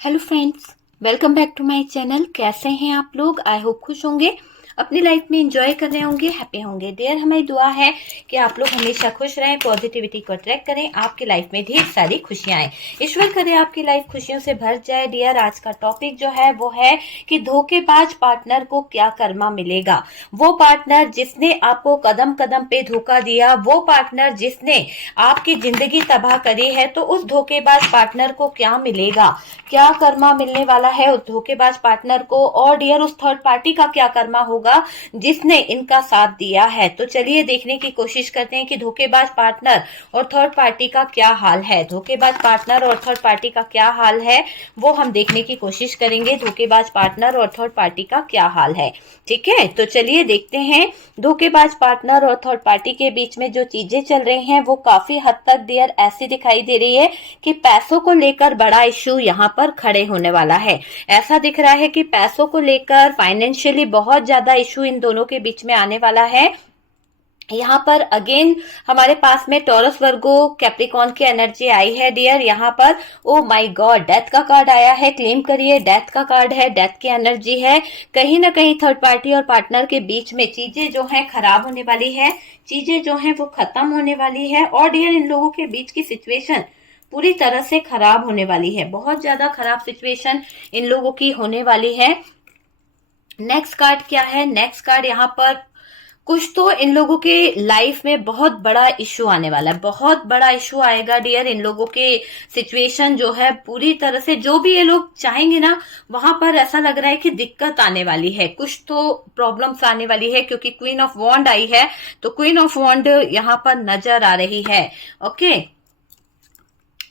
Hello friends, welcome back to my channel. कैसे हैं आप लोग? आई होप खुश होंगे, अपनी लाइफ में एंजॉय कर रहे होंगे, हैप्पी होंगे। डियर, हमारी दुआ है कि आप लोग हमेशा खुश रहें, पॉजिटिविटी को अट्रैक्ट करें, आपकी लाइफ में ढेर सारी खुशियां आए। ईश्वर करे आपकी लाइफ खुशियों से भर जाए। डियर, आज का टॉपिक जो है वो है कि धोखेबाज पार्टनर को क्या कर्मा मिलेगा। वो पार्टनर जिसने आपको कदम कदम पे धोखा दिया, वो पार्टनर जिसने आपकी जिंदगी तबाह करी है, तो उस धोखेबाज पार्टनर को क्या मिलेगा, क्या कर्मा मिलने वाला है उस धोखेबाज पार्टनर को। और डियर, उस थर्ड पार्टी का क्या कर्मा होगा जिसने इनका साथ दिया है। तो चलिए देखने की कोशिश करते हैं कि धोखेबाज पार्टनर और थर्ड पार्टी का क्या हाल है। धोखेबाज पार्टनर और थर्ड पार्टी का क्या हाल है वो हम देखने की कोशिश करेंगे। धोखेबाज पार्टनर और थर्ड पार्टी का क्या हाल है, ठीक है। तो चलिए देखते हैं। धोखेबाज पार्टनर और थर्ड पार्टी के बीच में जो चीजें चल रही हैं वो काफी हद तक डियर ऐसी दिखाई दे रही है कि पैसों को लेकर बड़ा इश्यू यहाँ पर खड़े होने वाला है। ऐसा दिख रहा है कि पैसों को लेकर फाइनेंशियली बहुत ज्यादा इश्यू इन दोनों के बीच में आने वाला है। यहाँ पर अगेन हमारे पास में टॉरस वर्गो कैप्रिकॉन की एनर्जी आई है डियर। यहाँ पर ओ माय गॉड, डेथ का कार्ड आया है। क्लेम करिए, डेथ का कार्ड है, डेथ की एनर्जी है। कहीं ना कहीं थर्ड पार्टी और पार्टनर के बीच में चीजें जो है खराब होने वाली है, चीजें जो है वो खत्म होने वाली है। और डियर, इन लोगों के बीच की सिचुएशन पूरी तरह से खराब होने वाली है। बहुत ज्यादा खराब सिचुएशन इन लोगों की होने वाली है। नेक्स्ट कार्ड क्या है? नेक्स्ट कार्ड यहाँ पर कुछ तो इन लोगों के लाइफ में बहुत बड़ा इश्यू आने वाला है। बहुत बड़ा इश्यू आएगा डियर। इन लोगों के सिचुएशन जो है पूरी तरह से, जो भी ये लोग चाहेंगे ना, वहां पर ऐसा लग रहा है कि दिक्कत आने वाली है, कुछ तो प्रॉब्लम्स आने वाली है। क्योंकि क्वीन ऑफ वॉन्ड आई है, तो क्वीन ऑफ वॉन्ड यहाँ पर नजर आ रही है। ओके,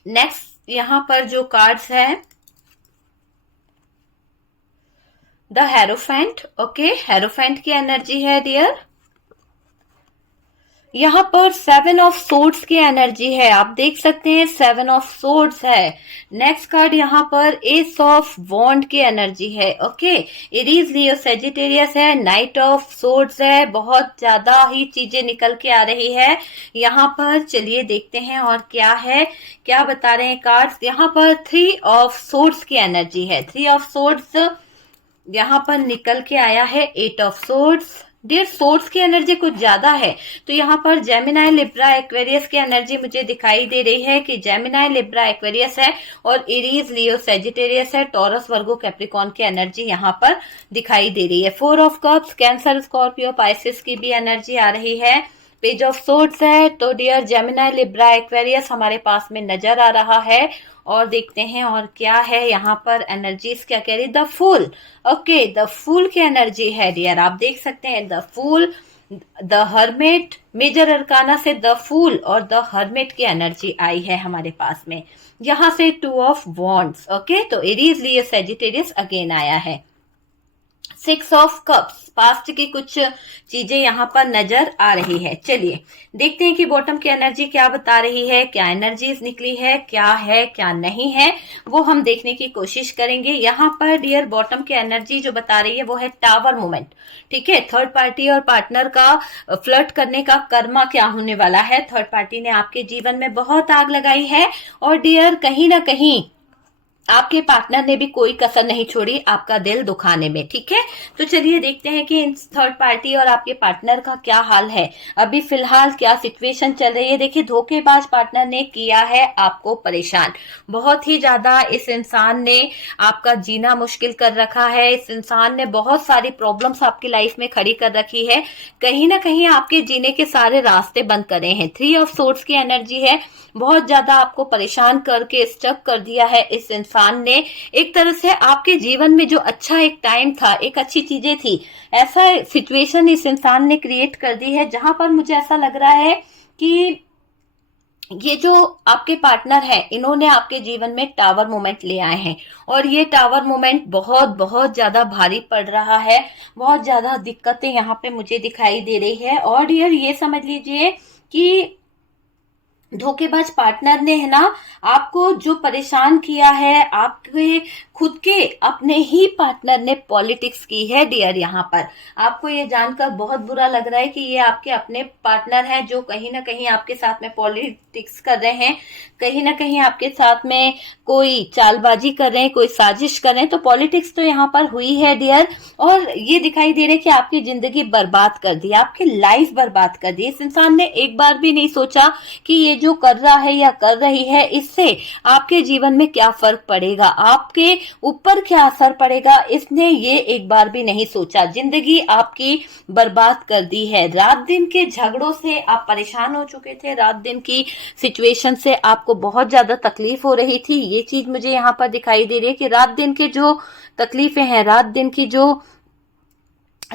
नेक्स्ट यहाँ पर जो कार्ड्स है, द हेरोफेंट। ओके, हेरोफेंट की एनर्जी है डियर। यहाँ पर सेवन ऑफ सोर्ड्स की एनर्जी है, आप देख सकते हैं सेवन ऑफ सोर्ड्स है। नेक्स्ट कार्ड यहाँ पर एस ऑफ वॉन्ड की एनर्जी है। ओके, एरीज लियो सेजिटेरियस है, नाइट ऑफ सोर्ड्स है। बहुत ज्यादा ही चीजें निकल के आ रही है यहाँ पर। चलिए देखते हैं और क्या है, क्या बता रहे हैं कार्ड्स। यहाँ पर थ्री ऑफ सोर्ड्स की एनर्जी है। थ्री ऑफ सोर्ड्स यहाँ पर निकल के आया है। Eight of swords. Dear, swords की एनर्जी कुछ ज्यादा है, तो यहाँ पर जेमिनाई लिब्रा एक्वेरियस की एनर्जी मुझे दिखाई दे रही है कि जेमिनाई लिब्रा एक्वेरियस है और एरीज लियो सेजिटेरियस है। टॉरस वर्गो कैप्रिकॉन की एनर्जी यहाँ पर दिखाई दे रही है। Four of cups, cancer Scorpio Pisces की भी एनर्जी आ रही है। पेज ऑफ सोर्ड्स है, तो डियर जेमिनाई लिब्रा एक्वेरियस हमारे पास में नजर आ रहा है। और देखते हैं और क्या है यहाँ पर एनर्जीज क्या कह रही। The fool. Okay, the fool की एनर्जी है डियर, आप देख सकते हैं the fool, the hermit. Major arcana से द फूल और द हर्मिट की एनर्जी आई है हमारे पास में। यहाँ से टू ऑफ वॉन्ड्स। ओके, तो एरीज लियो सेजिटेरियस अगेन आया है। सिक्स ऑफ कप्स, पास्ट की कुछ चीजें यहाँ पर नजर आ रही है। चलिए देखते हैं कि बॉटम की एनर्जी क्या बता रही है, क्या एनर्जीज निकली है क्या नहीं है, वो हम देखने की कोशिश करेंगे। यहाँ पर डियर बॉटम की एनर्जी जो बता रही है वो है टावर मोमेंट। ठीक है, थर्ड पार्टी और पार्टनर का फ्लर्ट करने का कर्मा क्या होने वाला है। थर्ड पार्टी ने आपके जीवन में बहुत आग लगाई है और डियर कहीं ना कहीं आपके पार्टनर ने भी कोई कसर नहीं छोड़ी आपका दिल दुखाने में। ठीक है, तो चलिए देखते हैं कि थर्ड पार्टी और आपके पार्टनर का क्या हाल है, अभी फिलहाल क्या सिचुएशन चल रही है। देखिए, धोखेबाज पार्टनर ने किया है आपको परेशान बहुत ही ज्यादा। इस इंसान ने आपका जीना मुश्किल कर रखा है। इस इंसान ने बहुत सारी प्रॉब्लम्स आपकी लाइफ में खड़ी कर रखी है। कहीं ना कहीं आपके जीने के सारे रास्ते बंद करे हैं। थ्री ऑफ सोर्ड्स की एनर्जी है, बहुत ज्यादा आपको परेशान करके स्टक कर दिया है इस इंसान ने। एक तरह से आपके जीवन में जो अच्छा एक टाइम था, एक अच्छी चीजें थी, ऐसा सिचुएशन इस इंसान ने क्रिएट कर दी है जहां पर मुझे ऐसा लग रहा है कि ये जो आपके पार्टनर है, इन्होंने आपके जीवन में टावर मोमेंट ले आए हैं और ये टावर मोमेंट बहुत बहुत ज्यादा भारी पड़ रहा है। बहुत ज्यादा दिक्कतें यहाँ पे मुझे दिखाई दे रही है। और डियर ये समझ लीजिए कि धोखेबाज पार्टनर ने है ना आपको जो परेशान किया है, आपके खुद के अपने ही पार्टनर ने पॉलिटिक्स की है डियर। यहाँ पर आपको ये जानकर बहुत बुरा लग रहा है कि ये आपके अपने पार्टनर हैं जो कहीं ना कहीं आपके साथ में पॉलिटिक्स कर रहे हैं, कहीं ना कहीं आपके साथ में कोई चालबाजी कर रहे हैं, कोई साजिश कर रहे हैं। तो पॉलिटिक्स तो यहाँ पर हुई है डियर, और ये दिखाई दे रहा है कि आपकी जिंदगी बर्बाद कर दी, आपकी लाइफ बर्बाद कर दी। इस इंसान ने एक बार भी नहीं सोचा कि ये जो कर रहा है या कर रही है इससे आपके जीवन में क्या फर्क पड़ेगा, आपके ऊपर क्या असर पड़ेगा, इसने ये एक बार भी नहीं सोचा। जिंदगी आपकी बर्बाद कर दी है। रात दिन के झगड़ों से आप परेशान हो चुके थे, रात दिन की सिचुएशन से आपको बहुत ज्यादा तकलीफ हो रही थी। ये चीज मुझे यहाँ पर दिखाई दे रही है कि रात दिन के जो तकलीफें हैं, रात दिन की जो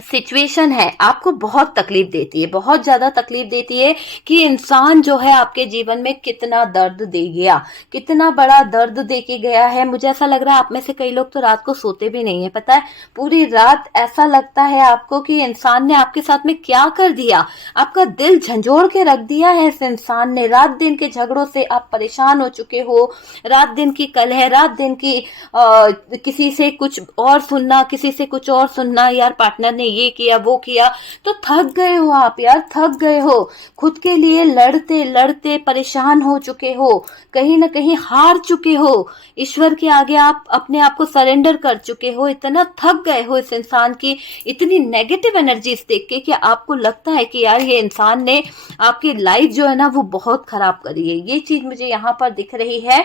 सिचुएशन है आपको बहुत तकलीफ देती है, बहुत ज्यादा तकलीफ देती है कि इंसान जो है आपके जीवन में कितना दर्द दे गया, कितना बड़ा दर्द दे के गया है। मुझे ऐसा लग रहा है आप में से कई लोग तो रात को सोते भी नहीं है, पता है, पूरी रात ऐसा लगता है आपको कि इंसान ने आपके साथ में क्या कर दिया, आपका दिल झंझोड़ के रख दिया है इस इंसान ने। रात दिन के झगड़ों से आप परेशान हो चुके हो, रात दिन की कलह, रात दिन की किसी से कुछ और सुनना, किसी से कुछ और सुनना, यार पार्टनर ने ये किया वो किया, तो थक गए हो आप यार, थक गए हो। खुद के लिए लड़ते लड़ते परेशान हो चुके हो, कहीं ना कहीं हार चुके हो, ईश्वर के आगे आप अपने आप को सरेंडर कर चुके हो। इतना थक गए हो इस इंसान की इतनी नेगेटिव एनर्जीज देख के कि आपको लगता है कि यार ये इंसान ने आपकी लाइफ जो है ना वो बहुत खराब करी है। ये चीज मुझे यहाँ पर दिख रही है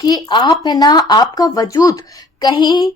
कि आप है ना, आपका वजूद कहीं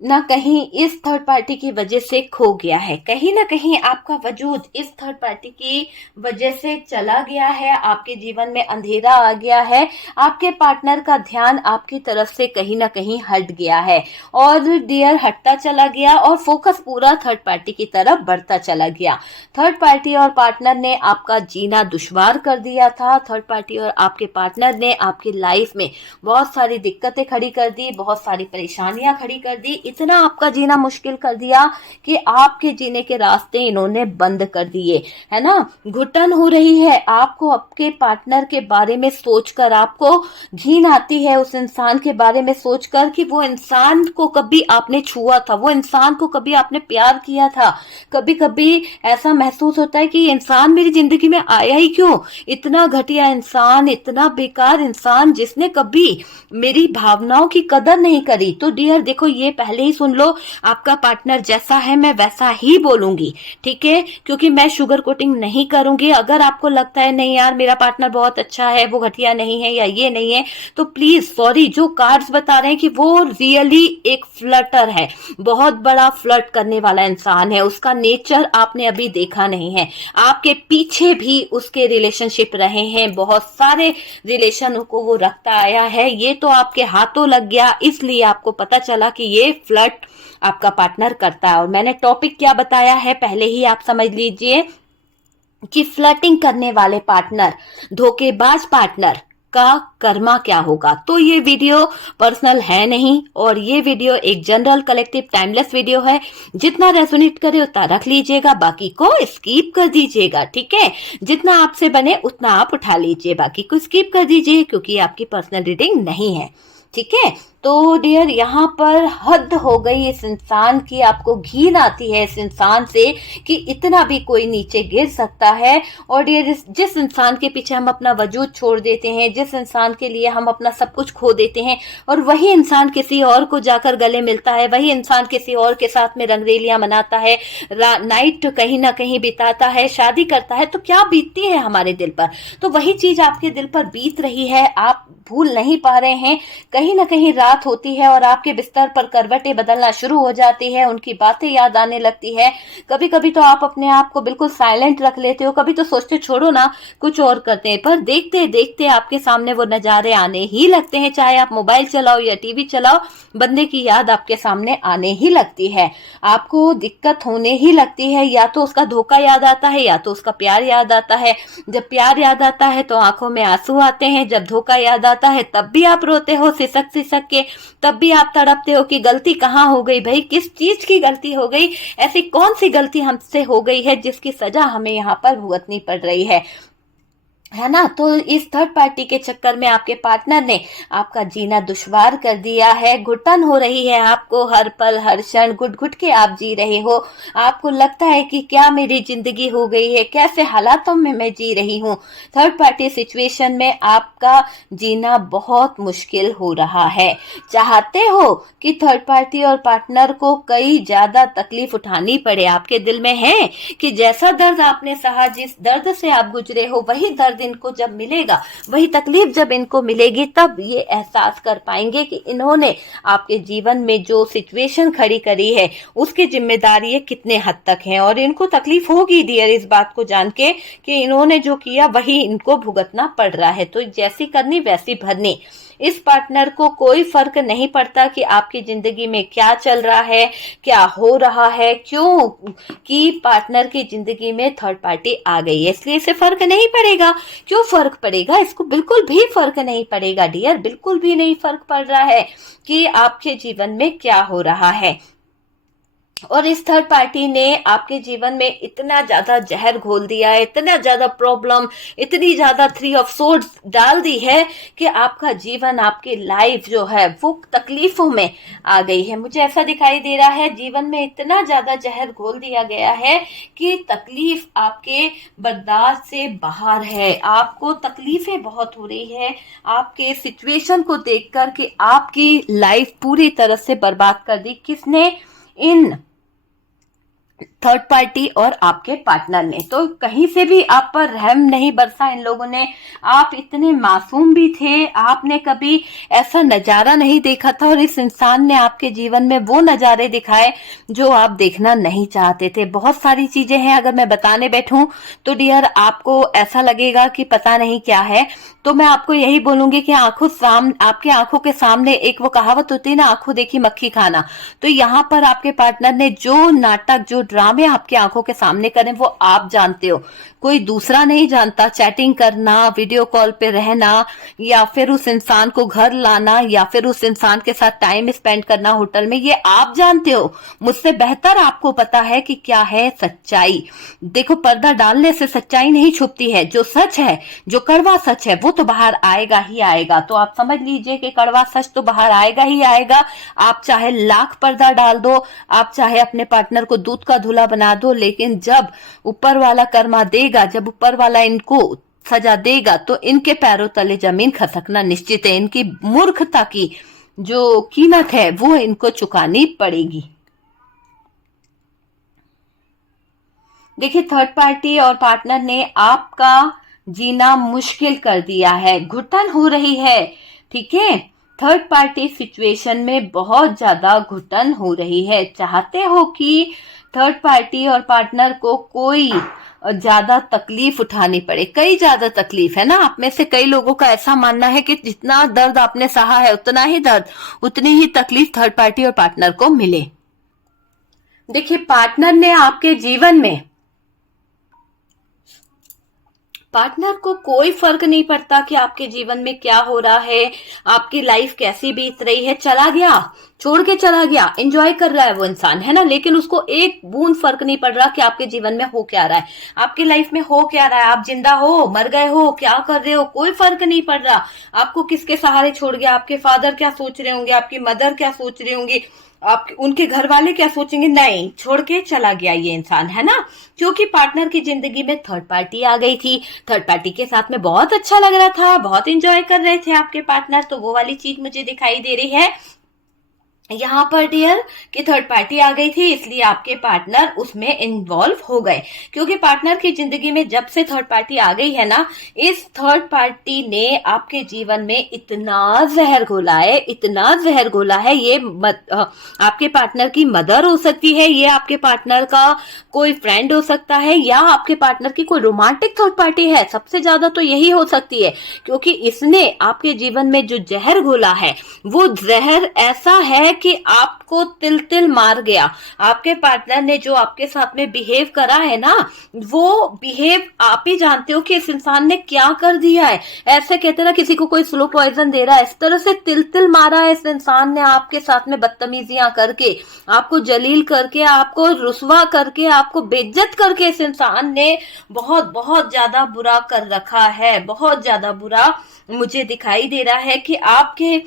ना कहीं इस थर्ड पार्टी की वजह से खो गया है, कहीं ना कहीं आपका वजूद इस थर्ड पार्टी की वजह से चला गया है, आपके जीवन में अंधेरा आ गया है, आपके पार्टनर का ध्यान आपकी तरफ से कहीं ना कहीं हट गया है, और डियर हटता चला गया और फोकस पूरा थर्ड पार्टी की तरफ बढ़ता चला गया। थर्ड पार्टी और पार्टनर ने आपका जीना दुश्वार कर दिया था। थर्ड पार्टी और आपके पार्टनर ने आपकी लाइफ में बहुत सारी दिक्कतें खड़ी कर दी, बहुत सारी परेशानियां खड़ी कर दी, इतना आपका जीना मुश्किल कर दिया कि आपके जीने के रास्ते इन्होंने बंद कर दिए, है ना। घुटन हो रही है आपको आपके पार्टनर के बारे में सोचकर, आपको घिन आती है उस इंसान के बारे में सोचकर कि वो इंसान को कभी आपने छुआ था, वो इंसान को कभी आपने प्यार किया था। कभी कभी ऐसा महसूस होता है कि ये इंसान मेरी जिंदगी में आया ही क्यों, इतना घटिया इंसान, इतना बेकार इंसान जिसने कभी मेरी भावनाओं की कदर नहीं करी। तो डियर देखो, ये पहले ही सुन लो, आपका पार्टनर जैसा है मैं वैसा ही बोलूंगी, ठीक है, क्योंकि मैं शुगर कोटिंग नहीं करूंगी। अगर आपको लगता है नहीं यार मेरा पार्टनर बहुत अच्छा है, वो घटिया नहीं है या ये नहीं है, तो प्लीज सॉरी, जो कार्ड्स बता रहे हैं कि वो रियली एक फ्लर्टर है, बहुत बड़ा फ्लर्ट करने वाला इंसान है, उसका नेचर आपने अभी देखा नहीं है। आपके पीछे भी उसके रिलेशनशिप रहे हैं, बहुत सारे रिलेशन को वो रखता आया है, ये तो आपके हाथों लग गया, इसलिए आपको पता चला कि ये फ्लर्ट आपका पार्टनर करता है। और मैंने टॉपिक क्या बताया है पहले ही आप समझ लीजिए कि फ्लर्टिंग करने वाले पार्टनर, धोखेबाज पार्टननर का कर्मा क्या होगा। तो ये वीडियो पर्सनल है नहीं, और ये वीडियो एक जनरल कलेक्टिव टाइमलेस वीडियो है। जितना रेजोनेट करे उतना रख लीजिएगा, बाकी को स्किप कर दीजिएगा, ठीक है। जितना आपसे बने उतना आप उठा लीजिए, बाकी को स्किप कर दीजिए, क्योंकि आपकी पर्सनल रीडिंग नहीं है, ठीक है। तो डियर यहाँ पर हद हो गई इस इंसान की, आपको घिन आती है इस इंसान से कि इतना भी कोई नीचे गिर सकता है। और डियर जिस इंसान के पीछे हम अपना वजूद छोड़ देते हैं, जिस इंसान के लिए हम अपना सब कुछ खो देते हैं, और वही इंसान किसी और को जाकर गले मिलता है, वही इंसान किसी और के साथ में रंगरेलियां मनाता है, नाइट कहीं ना कहीं बिताता है, शादी करता है, तो क्या बीतती है हमारे दिल पर। तो वही चीज आपके दिल पर बीत रही है, आप भूल नहीं पा रहे हैं। कहीं ना कहीं रात होती है और आपके बिस्तर पर करवटें बदलना शुरू हो जाती है, उनकी बातें याद आने लगती है। कभी कभी तो आप अपने आप को बिल्कुल साइलेंट रख लेते हो, कभी तो सोचते छोड़ो ना कुछ और करते हैं, पर देखते देखते आपके सामने वो नजारे आने ही लगते हैं। चाहे आप मोबाइल चलाओ या टीवी चलाओ, बंदे की याद आपके सामने आने ही लगती है, आपको दिक्कत होने ही लगती है। या तो उसका धोखा याद आता है, या तो उसका प्यार याद आता है। जब प्यार याद आता है तो आंखों में आंसू आते हैं, जब धोखा याद आता है तब भी आप रोते हो सिसक सिसक के, तब भी आप तड़पते हो कि गलती कहाँ हो गई भाई, किस चीज की गलती हो गई, ऐसी कौन सी गलती हमसे हो गई है जिसकी सजा हमें यहाँ पर भुगतनी पड़ रही है। है ना। तो इस थर्ड पार्टी के चक्कर में आपके पार्टनर ने आपका जीना दुश्वार कर दिया है, घुटन हो रही है आपको, हर पल हर क्षण घुट घुट के आप जी रहे हो। आपको लगता है कि क्या मेरी जिंदगी हो गई है, कैसे हालातों में मैं जी रही हूँ। थर्ड पार्टी सिचुएशन में आपका जीना बहुत मुश्किल हो रहा है। चाहते हो कि थर्ड पार्टी और पार्टनर को कई ज्यादा तकलीफ उठानी पड़े, आपके दिल में है कि जैसा दर्द आपने सहा, जिस दर्द से आप गुजरे हो, वही दर्द इनको जब मिलेगा, वही तकलीफ जब इनको मिलेगी, तब ये एहसास कर पाएंगे कि इन्होंने आपके जीवन में जो सिचुएशन खड़ी करी है उसकी जिम्मेदारी ये कितने हद तक है। और इनको तकलीफ होगी डियर इस बात को जान के कि इन्होंने जो किया वही इनको भुगतना पड़ रहा है। तो जैसी करनी वैसी भरनी। इस पार्टनर को कोई फर्क नहीं पड़ता कि आपकी जिंदगी में क्या चल रहा है, क्या हो रहा है, क्यों कि पार्टनर की जिंदगी में थर्ड पार्टी आ गई है, इसलिए इसे फर्क नहीं पड़ेगा। क्यों फर्क पड़ेगा, इसको बिल्कुल भी फर्क नहीं पड़ेगा डियर, बिल्कुल भी नहीं फर्क पड़ रहा है कि आपके जीवन में क्या हो रहा है। और इस थर्ड पार्टी ने आपके जीवन में इतना ज्यादा जहर घोल दिया है, इतना ज्यादा प्रॉब्लम, इतनी ज्यादा थ्री ऑफ सोर्ड्स डाल दी है कि आपका जीवन, आपकी लाइफ जो है वो तकलीफों में आ गई है। मुझे ऐसा दिखाई दे रहा है जीवन में इतना ज्यादा जहर घोल दिया गया है कि तकलीफ आपके बर्दाश्त से बाहर है, आपको तकलीफें बहुत हो रही है आपके सिचुएशन को देखकर कि आपकी लाइफ पूरी तरह से बर्बाद कर दी किसने, इन थर्ड पार्टी और आपके पार्टनर ने। तो कहीं से भी आप पर रहम नहीं बरसा इन लोगों ने। आप इतने मासूम भी थे, आपने कभी ऐसा नजारा नहीं देखा था, और इस इंसान ने आपके जीवन में वो नजारे दिखाए जो आप देखना नहीं चाहते थे। बहुत सारी चीजें हैं, अगर मैं बताने बैठूं तो डियर आपको ऐसा लगेगा कि पता नहीं क्या है। तो मैं आपको यही बोलूंगी कि आपके आंखों के सामने एक वो कहावत होती है ना, आंखों देखी मक्खी खाना। तो यहाँ पर आपके पार्टनर ने जो नाटक, जो ड्रामे आपके आंखों के सामने करें वो आप जानते हो, कोई दूसरा नहीं जानता। चैटिंग करना, वीडियो कॉल पे रहना, या फिर उस इंसान को घर लाना, या फिर उस इंसान के साथ टाइम स्पेंड करना होटल में, ये आप जानते हो। मुझसे बेहतर आपको पता है कि क्या है सच्चाई। देखो, पर्दा डालने से सच्चाई नहीं छुपती है। जो सच है, जो कड़वा सच है, वो तो बाहर आएगा ही आएगा। तो आप समझ लीजिए कि कड़वा सच तो बाहर आएगा ही आएगा। आप चाहे लाख पर्दा डाल दो, आप चाहे अपने पार्टनर को दूध का धुला बना दो, लेकिन जब ऊपर वाला कर्मा देगा, जब ऊपर वाला इनको सजा देगा, तो इनके पैरों तले जमीन खसकना निश्चित है। इनकी मूर्खता की जो कीमत है वो इनको चुकानी पड़ेगी। देखिए, थर्ड पार्टी और पार्टनर ने आपका जीना मुश्किल कर दिया है, घुटन हो रही है, ठीक है। थर्ड पार्टी सिचुएशन में बहुत ज्यादा घुटन हो रही है। चाहते हो कि थर्ड पार्टी और पार्टनर को कोई ज्यादा तकलीफ उठानी पड़े, कई ज्यादा तकलीफ है ना। आप में से कई लोगों का ऐसा मानना है कि जितना दर्द आपने सहा है उतना ही दर्द, उतनी ही तकलीफ थर्ड पार्टी और पार्टनर को मिले। देखिए, पार्टनर ने आपके जीवन में, पार्टनर को कोई फर्क नहीं पड़ता कि आपके जीवन में क्या हो रहा है, आपकी लाइफ कैसी बीत रही है। चला गया, छोड़ के चला गया, एंजॉय कर रहा है वो इंसान, है ना। लेकिन उसको एक बूंद फर्क नहीं पड़ रहा कि आपके जीवन में हो क्या रहा है, आपकी लाइफ में हो क्या रहा है। आप जिंदा हो, मर गए हो, क्या कर रहे हो, कोई फर्क नहीं पड़ रहा। आपको किसके सहारे छोड़ गया, आपके फादर क्या सोच रहे होंगे, आपकी मदर क्या सोच रही होंगी, आप उनके घर वाले क्या सोचेंगे, नहीं, छोड़ के चला गया ये इंसान, है ना। क्योंकि पार्टनर की जिंदगी में थर्ड पार्टी आ गई थी। थर्ड पार्टी के साथ में बहुत अच्छा लग रहा था, बहुत एंजॉय कर रहे थे आपके पार्टनर। तो वो वाली चीज मुझे दिखाई दे रही है यहाँ पर डियर कि थर्ड पार्टी आ गई थी, इसलिए आपके पार्टनर उसमें इन्वॉल्व हो गए। क्योंकि पार्टनर की जिंदगी में जब से थर्ड पार्टी आ गई है ना, इस थर्ड पार्टी ने आपके जीवन में इतना जहर घोला है, इतना जहर घोला है। ये आपके पार्टनर की मदर हो सकती है, ये आपके पार्टनर का कोई फ्रेंड हो सकता है, या आपके पार्टनर की कोई रोमांटिक थर्ड पार्टी है। सबसे ज्यादा तो यही हो सकती है, क्योंकि इसने आपके जीवन में जो जहर घोला है वो जहर ऐसा है कि आपको तिल तिल मार गया। आपके पार्टनर ने जो आपके साथ में बिहेव करा है ना, वो बिहेव आप ही जानते हो कि इस इंसान ने क्या कर दिया है। ऐसे कहते ना किसी को कोई स्लो पॉइजन दे रहा है, इस तरह से तिल तिल मारा है इस इंसान ने आपके साथ में, बदतमीजियां करके, आपको जलील करके, आपको रुसवा करके, आपको बेइज्जत करके इस इंसान ने बहुत बहुत ज्यादा बुरा कर रखा है। बहुत ज्यादा बुरा मुझे दिखाई दे रहा है कि आपके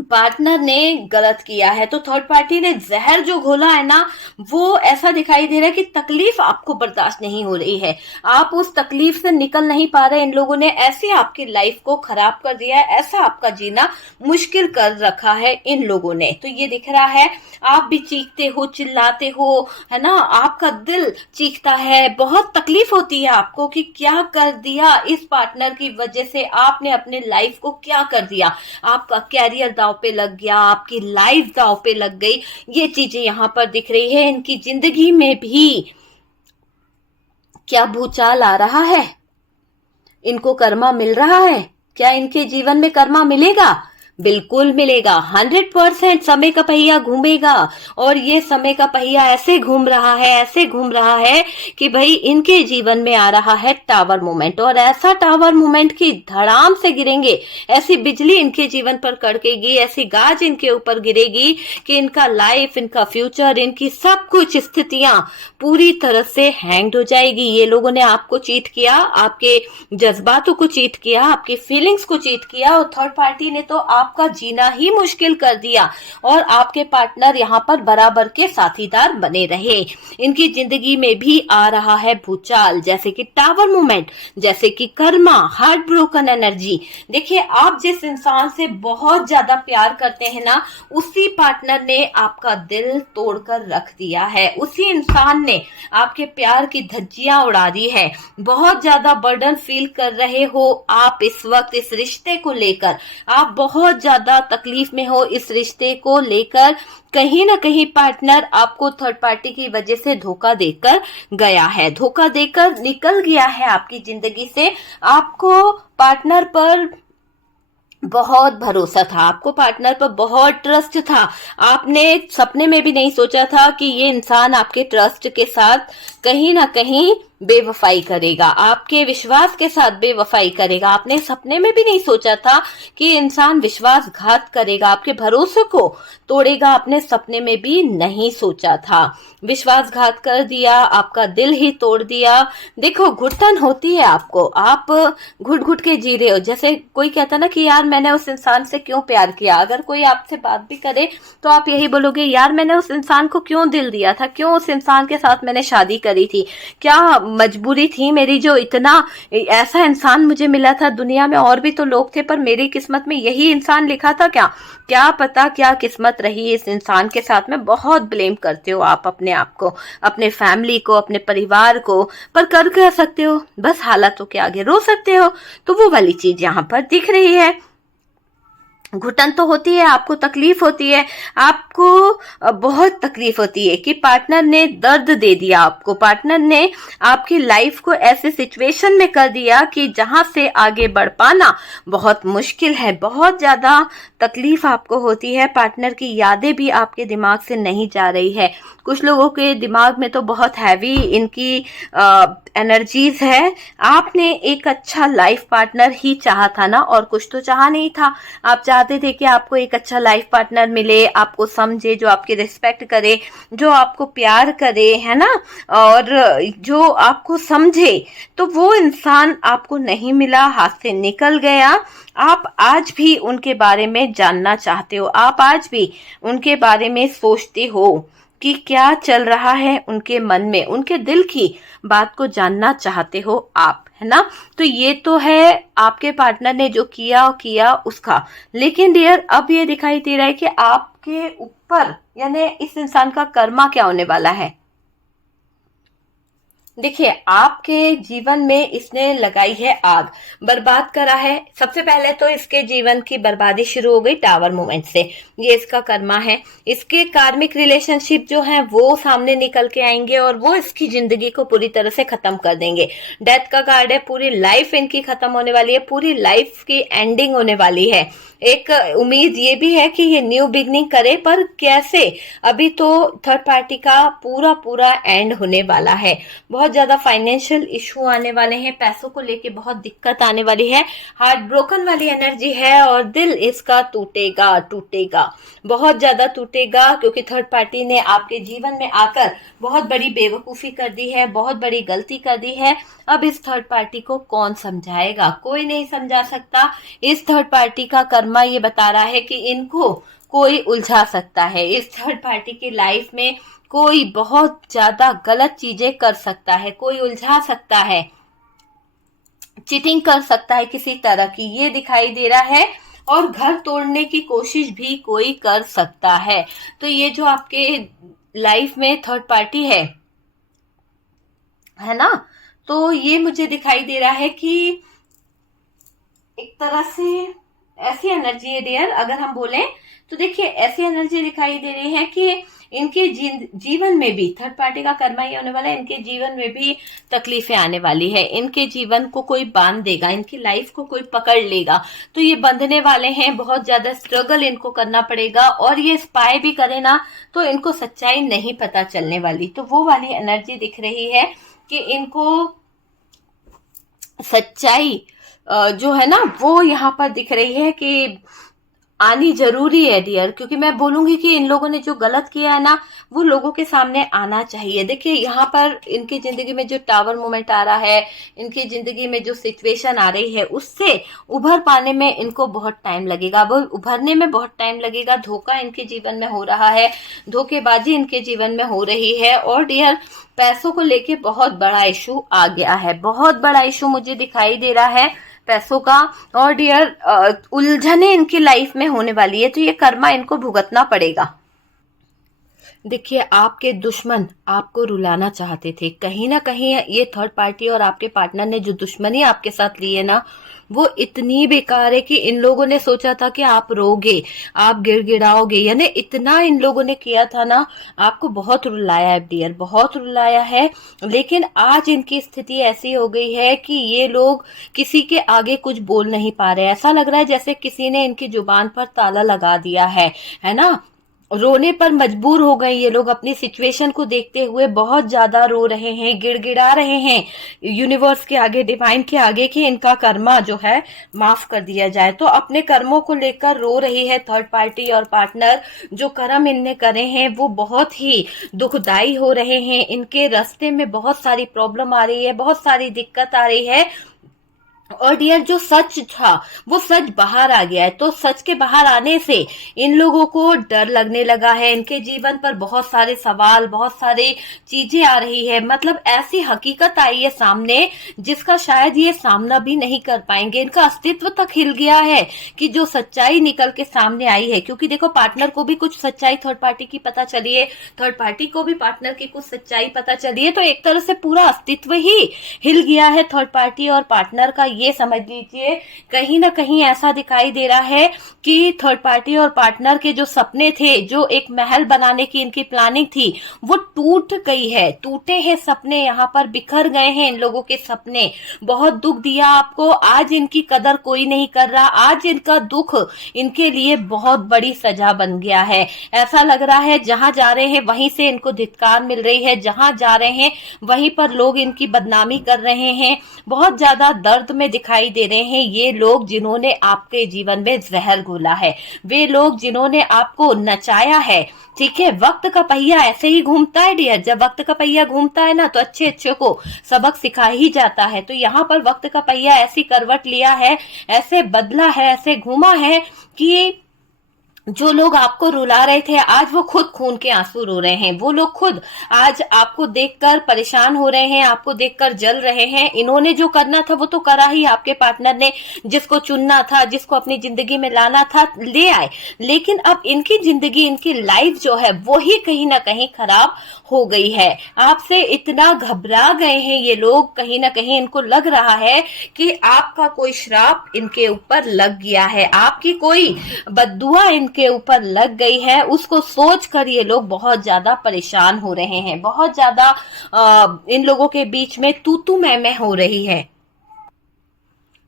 पार्टनर ने गलत किया है। तो थर्ड पार्टी ने जहर जो घोला है ना, वो ऐसा दिखाई दे रहा है कि तकलीफ आपको बर्दाश्त नहीं हो रही है, आप उस तकलीफ से निकल नहीं पा रहे। इन लोगों ने ऐसे आपकी लाइफ को खराब कर दिया है, ऐसा आपका जीना मुश्किल कर रखा है इन लोगों ने। तो ये दिख रहा है, आप भी चीखते हो, चिल्लाते हो, है ना, आपका दिल चीखता है, बहुत तकलीफ होती है आपको कि क्या कर दिया इस पार्टनर की वजह से, आपने अपने लाइफ को क्या कर दिया, आपका कैरियर दांव पे लग गया, आपकी लाइफ दांव पे लग गई। ये चीजें यहां पर दिख रही है। इनकी जिंदगी में भी क्या भूचाल आ रहा है, इनको कर्मा मिल रहा है, क्या इनके जीवन में कर्मा मिलेगा? बिल्कुल मिलेगा, 100% समय का पहिया घूमेगा। और ये समय का पहिया ऐसे घूम रहा है, ऐसे घूम रहा है कि भाई इनके जीवन में आ रहा है टावर मोमेंट, और ऐसा टावर मोमेंट की धड़ाम से गिरेंगे, ऐसी बिजली इनके जीवन पर कड़केगी, ऐसी गाज इनके ऊपर गिरेगी कि इनका लाइफ, इनका फ्यूचर, इनकी सब कुछ स्थितियां पूरी तरह से हैंग्ड हो जाएगी। ये लोगों ने आपको चीट किया, आपके जज्बातों को चीट किया, आपकी फीलिंग्स को चीट किया, और थर्ड पार्टी ने तो आपका जीना ही मुश्किल कर दिया। और आपके पार्टनर यहाँ पर बराबर के साथीदार बने रहे। इनकी जिंदगी में भी आ रहा है भूचाल, जैसे कि टावर मूवमेंट, जैसे कि कर्मा, हार्ट ब्रोकन एनर्जी। देखिए, आप जिस इंसान से बहुत ज्यादा प्यार करते हैं ना, उसी पार्टनर ने आपका दिल तोड़कर रख दिया है। उसी इंसान ने आपके प्यार की धज्जियां उड़ा दी है। बहुत ज्यादा बर्डन फील कर रहे हो आप इस वक्त इस रिश्ते को लेकर, आप बहुत ज्यादा तकलीफ में हो इस रिश्ते को लेकर। कहीं ना कहीं पार्टनर आपको थर्ड पार्टी की वजह से धोखा देकर गया है, धोखा देकर निकल गया है आपकी जिंदगी से। आपको पार्टनर पर बहुत भरोसा था, आपको पार्टनर पर बहुत ट्रस्ट था। आपने सपने में भी नहीं सोचा था कि ये इंसान आपके ट्रस्ट के साथ कहीं ना कहीं बेवफाई करेगा, आपके विश्वास के साथ बेवफाई करेगा। आपने सपने में भी नहीं सोचा था कि इंसान विश्वासघात करेगा, आपके भरोसे को तोड़ेगा। आपने सपने में भी नहीं सोचा था, विश्वासघात कर दिया, आपका दिल ही तोड़ दिया। देखो, घुटन होती है आपको, आप घुट घुट के जी रहे हो। जैसे कोई कहता ना कि यार मैंने उस इंसान से क्यों प्यार किया, अगर कोई आपसे बात भी करे तो आप यही बोलोगे, यार मैंने उस इंसान को क्यों दिल दिया था, क्यों उस इंसान के साथ मैंने शादी करी थी, क्या मजबूरी थी मेरी जो इतना ऐसा इंसान मुझे मिला था। दुनिया में और भी तो लोग थे, पर मेरी किस्मत में यही इंसान लिखा था क्या? क्या पता क्या किस्मत रही इस इंसान के साथ में। बहुत ब्लेम करते हो आप अपने आप को, अपने फैमिली को, अपने परिवार को, पर कर क्या सकते हो, बस हालातों के आगे रो सकते हो। तो वो वाली चीज यहाँ पर दिख रही है। घुटन तो होती है, आपको तकलीफ होती है, आपको बहुत तकलीफ होती है कि पार्टनर ने दर्द दे दिया आपको, पार्टनर ने आपकी लाइफ को ऐसे सिचुएशन में कर दिया कि जहां से आगे बढ़ पाना बहुत मुश्किल है। बहुत ज्यादा तकलीफ आपको होती है। पार्टनर की यादें भी आपके दिमाग से नहीं जा रही है। कुछ लोगों के दिमाग में तो बहुत हैवी इनकी एनर्जीज है। आपने एक अच्छा लाइफ पार्टनर ही चाहा था ना, और कुछ तो चाहा नहीं था। आप चाहते थे कि आपको एक अच्छा लाइफ पार्टनर मिले, आपको समझे, जो आपकी रिस्पेक्ट करे, जो आपको प्यार करे, है ना, और जो आपको समझे। तो वो इंसान आपको नहीं मिला, हाथ से निकल गया। आप आज भी उनके बारे में जानना चाहते हो, आप आज भी उनके बारे में सोचते हो कि क्या चल रहा है उनके मन में, उनके दिल की बात को जानना चाहते हो आप, है ना। तो ये तो है आपके पार्टनर ने जो किया उसका। लेकिन डियर, अब ये दिखाई दे रहा है कि आपके ऊपर, यानी इस इंसान का कर्मा क्या होने वाला है। देखिए, आपके जीवन में इसने लगाई है आग, बर्बाद करा है। सबसे पहले तो इसके जीवन की बर्बादी शुरू हो गई टावर मूवमेंट से। ये इसका कर्मा है। इसके कार्मिक रिलेशनशिप जो हैं वो सामने निकल के आएंगे और वो इसकी जिंदगी को पूरी तरह से खत्म कर देंगे। डेथ का कार्ड है, पूरी लाइफ इनकी खत्म होने वाली है, पूरी लाइफ की एंडिंग होने वाली है। एक उम्मीद ये भी है कि ये न्यू बिगनिंग करे, पर कैसे? अभी तो थर्ड पार्टी का पूरा पूरा एंड होने वाला है। बहुत ज्यादा फाइनेंशियल इशू आने वाले हैं, पैसों को लेके बहुत दिक्कत आने वाली है, हार्ट ब्रोकन वाली एनर्जी है और दिल इसका टूटेगा, टूटेगा, बहुत ज्यादा टूटेगा, क्योंकि थर्ड पार्टी ने आपके जीवन में आकर बहुत बड़ी बेवकूफी कर दी है, बहुत बड़ी गलती कर दी है। अब इस थर्ड पार्टी को कौन समझाएगा? कोई नहीं समझा सकता। इस थर्ड पार्टी का कर्मा ये बता रहा है कि इनको कोई उलझा सकता है। इस थर्ड पार्टी की लाइफ में कोई बहुत ज्यादा गलत चीजें कर सकता है, कोई उलझा सकता है, चीटिंग कर सकता है किसी तरह की, ये दिखाई दे रहा है। और घर तोड़ने की कोशिश भी कोई कर सकता है। तो ये जो आपके लाइफ में थर्ड पार्टी है ना, तो ये मुझे दिखाई दे रहा है कि एक तरह से ऐसी एनर्जी है डियर, अगर हम बोलें तो देखिए ऐसी एनर्जी दिखाई दे रही है कि इनके जीवन में भी थर्ड पार्टी का कर्मा ये होने वाला है, इनके जीवन में भी तकलीफें आने वाली है। इनके जीवन को कोई बांध देगा, इनकी लाइफ को कोई पकड़ लेगा, तो ये बंधने वाले हैं। बहुत ज्यादा स्ट्रगल इनको करना पड़ेगा और ये स्पाई भी करे ना तो इनको सच्चाई नहीं पता चलने वाली। तो वो वाली एनर्जी दिख रही है कि इनको सच्चाई जो है ना वो यहाँ पर दिख रही है कि आनी जरूरी है डियर, क्योंकि मैं बोलूंगी कि इन लोगों ने जो गलत किया है ना वो लोगों के सामने आना चाहिए। देखिए यहाँ पर इनकी जिंदगी में जो टावर मोमेंट आ रहा है, इनकी जिंदगी में जो सिचुएशन आ रही है, उससे उभर पाने में इनको बहुत टाइम लगेगा, वो उभरने में बहुत टाइम लगेगा। धोखा इनके जीवन में हो रहा है, धोखेबाजी इनके जीवन में हो रही है। और डियर पैसों को लेके बहुत बड़ा इशू आ गया है, बहुत बड़ा इशू मुझे दिखाई दे रहा है पैसों का। और डियर उलझने इनकी लाइफ में होने वाली है, तो ये कर्मा इनको भुगतना पड़ेगा। देखिए आपके दुश्मन आपको रुलाना चाहते थे, कहीं ना कहीं ये थर्ड पार्टी और आपके पार्टनर ने जो दुश्मनी आपके साथ ली है ना वो इतनी बेकार है कि इन लोगों ने सोचा था कि आप रोगे, आप गिड़गिड़ाओगे, यानी इतना इन लोगों ने किया था ना, आपको बहुत रुलाया है डियर, बहुत रुलाया है। लेकिन आज इनकी स्थिति ऐसी हो गई है कि ये लोग किसी के आगे कुछ बोल नहीं पा रहे। ऐसा लग रहा है जैसे किसी ने इनकी जुबान पर ताला लगा दिया है ना। रोने पर मजबूर हो गए ये लोग, अपनी सिचुएशन को देखते हुए बहुत ज्यादा रो रहे हैं, गिड़गिड़ा रहे हैं यूनिवर्स के आगे, डिवाइन के आगे कि इनका कर्मा जो है माफ कर दिया जाए। तो अपने कर्मों को लेकर रो रही है थर्ड पार्टी और पार्टनर। जो कर्म इनने करे हैं वो बहुत ही दुखदाई हो रहे हैं, इनके रास्ते में बहुत सारी प्रॉब्लम आ रही है, बहुत सारी दिक्कत आ रही है। और डियर जो सच था वो सच बाहर आ गया है, तो सच के बाहर आने से इन लोगों को डर लगने लगा है। इनके जीवन पर बहुत सारे सवाल, बहुत सारी चीजें आ रही है, मतलब ऐसी हकीकत आई है सामने जिसका शायद ये सामना भी नहीं कर पाएंगे। इनका अस्तित्व तक हिल गया है कि जो सच्चाई निकल के सामने आई है। क्योंकि देखो पार्टनर को भी कुछ सच्चाई थर्ड पार्टी की पता चली है, थर्ड पार्टी को भी पार्टनर की कुछ सच्चाई पता चली है, तो एक तरह से पूरा अस्तित्व ही हिल गया है थर्ड पार्टी और पार्टनर का। ये समझ लीजिए कहीं ना कहीं ऐसा दिखाई दे रहा है कि थर्ड पार्टी और पार्टनर के जो सपने थे, जो एक महल बनाने की इनकी प्लानिंग थी, वो टूट गई है, टूटे हैं सपने, यहाँ पर बिखर गए हैं इन लोगों के सपने। बहुत दुख दिया आपको, आज इनकी कदर कोई नहीं कर रहा, आज इनका दुख इनके लिए बहुत बड़ी सजा बन गया है। ऐसा लग रहा है जहां जा रहे हैं वहीं से इनको धिक्कार मिल रही है, जहां जा रहे हैं वहीं पर लोग इनकी बदनामी कर रहे हैं। बहुत ज्यादा दर्द में दिखाई दे रहे हैं ये लोग जिन्होंने आपके जीवन में जहर घोला है, वे लोग जिन्होंने आपको नचाया है। ठीक है, वक्त का पहिया ऐसे ही घूमता है डियर, जब वक्त का पहिया घूमता है ना तो अच्छे अच्छे को सबक सिखा ही जाता है। तो यहाँ पर वक्त का पहिया ऐसी करवट लिया है, ऐसे बदला है, ऐसे घूमा है कि जो लोग आपको रुला रहे थे आज वो खुद खून के आंसू रो रहे हैं, वो लोग खुद आज आपको देखकर परेशान हो रहे हैं, आपको देखकर जल रहे हैं। इन्होंने जो करना था वो तो करा ही, आपके पार्टनर ने जिसको चुनना था, जिसको अपनी जिंदगी में लाना था ले आए, लेकिन अब इनकी जिंदगी, इनकी लाइफ जो है वो ही कहीं ना कहीं खराब हो गई है। आपसे इतना घबरा गए हैं ये लोग, कहीं ना कहीं इनको लग रहा है कि आपका कोई श्राप इनके ऊपर लग गया है, आपकी कोई बद्दुआ इनके ऊपर लग गई है। उसको सोचकर ये लोग बहुत ज्यादा परेशान हो रहे हैं, बहुत ज्यादा इन लोगों के बीच में तू तू मैं हो रही है।